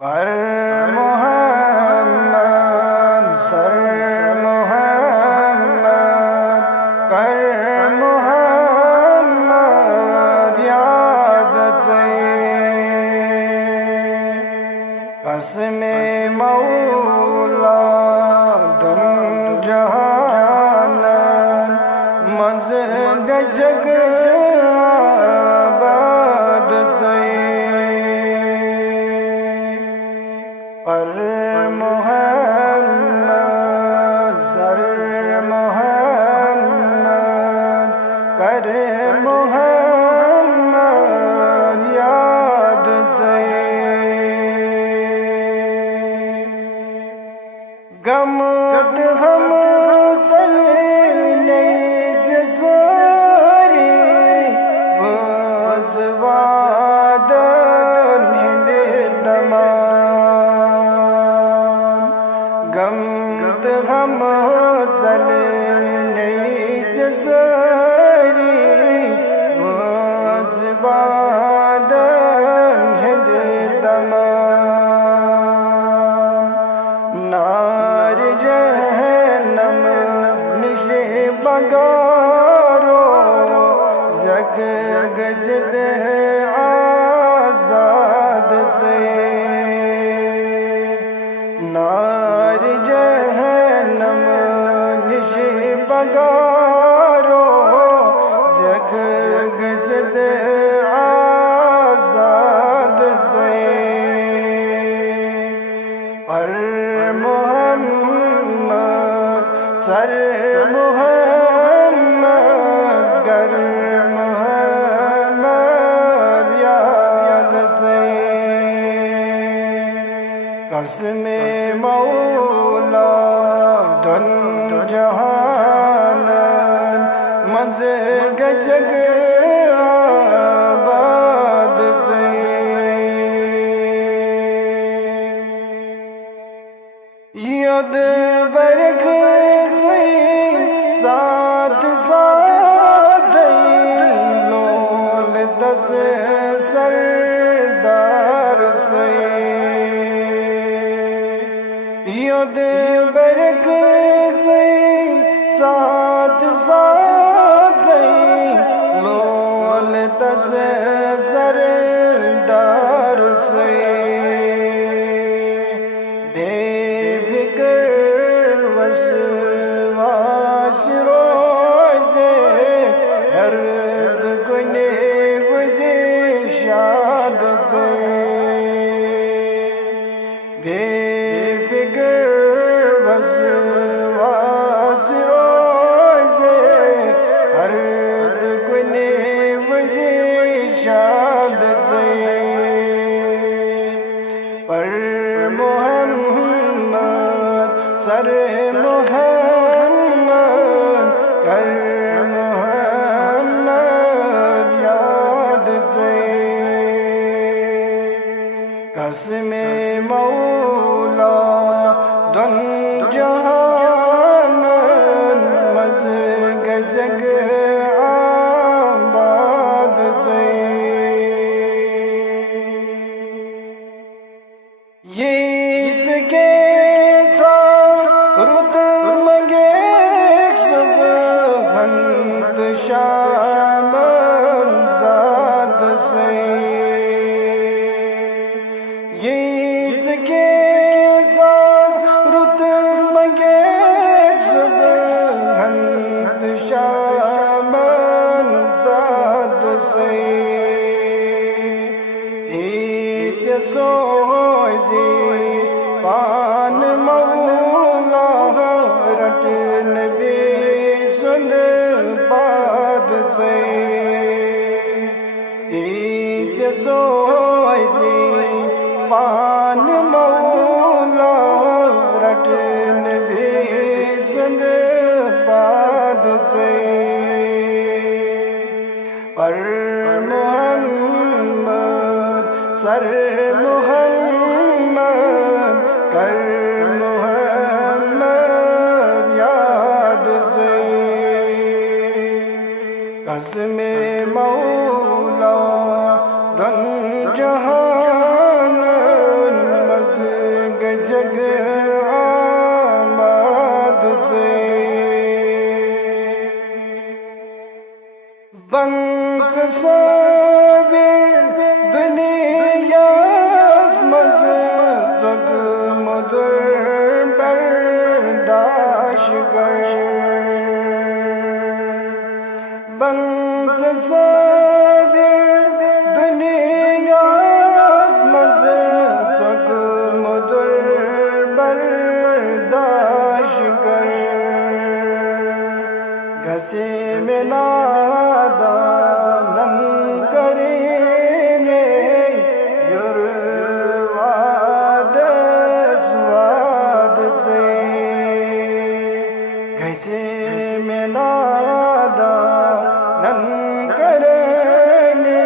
پر محمد سر محمد کر محمد یاد قسم مولا دن جہان مز گجگ آباد پر محمد سر محمد کر محمد یاد غم ہم چلے جساری واد ہند دمان غم ہم چلے جساری واد ہند دمان نار جہنم نش بگارو زگ گجد آزاد نار جہنم نش بگارو زگ گجد آزاد پر محمد سر محمد گر محمد یاد قسم مولا دن جہان مز گجگ آباد ید برگ ساتھ ساتھ لول دس سردار ید برگ ساتھ ساتھ لول دس سردار بے فکر وسواس روز ہر کنے وزی شاد پر محمد سر محمد کر محمد یاد قسم مولا دن جہان مز گجگ آباد یہ کے رد مگے سبحانت شام ذات یہ کے رد مگے سبحانت شام ذات سوزی پان مولا رٹن بھی سن پاد ایچ سوزی پان مولا رٹن بھی سن پاد پر محمد سر محمد کر محمد یاد قسم مولا دن جہان جگ آباد سے بنچ صابر دنیا's مز چک مدر برداشت کر بنچ صابر دنیا's مز چک مدر برداشت کر گھسے میں نادانم کرنے یرواد سواد سے گھسے میں نادانم کرنے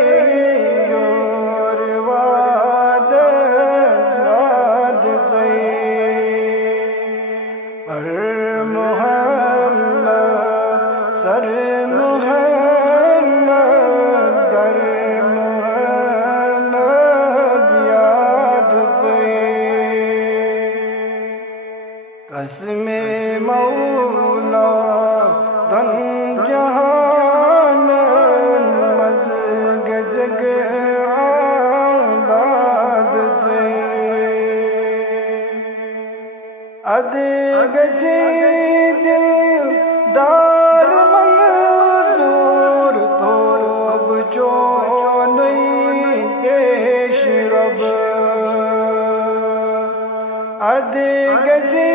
یرواد سواد سے پر محمد سر محمد در محمد یاد سے قسم مولا دن جہان مزگ جگ آباد سے ادگ جی دل دار منظور تو اب چونی پیش رب ادگ جی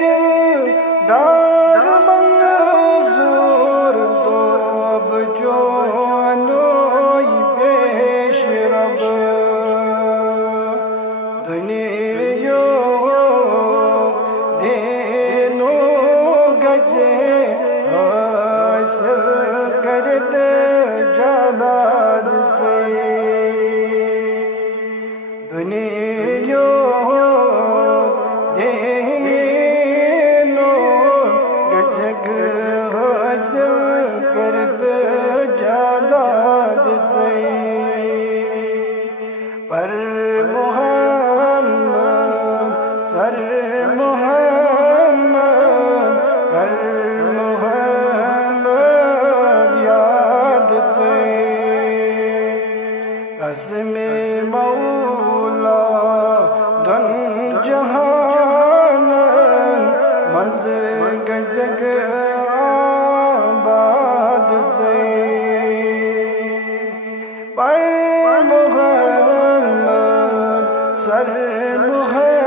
دل دار منظور تو اب چونی پیش رب دنیا حاصل کرد جاداد سے دنیا دینو گچگ حاصل کرد جاداد سے پر محمد سر محمد کر قسم مولا دن جہان مزگ جگ آباد سے پر محمد سر محمد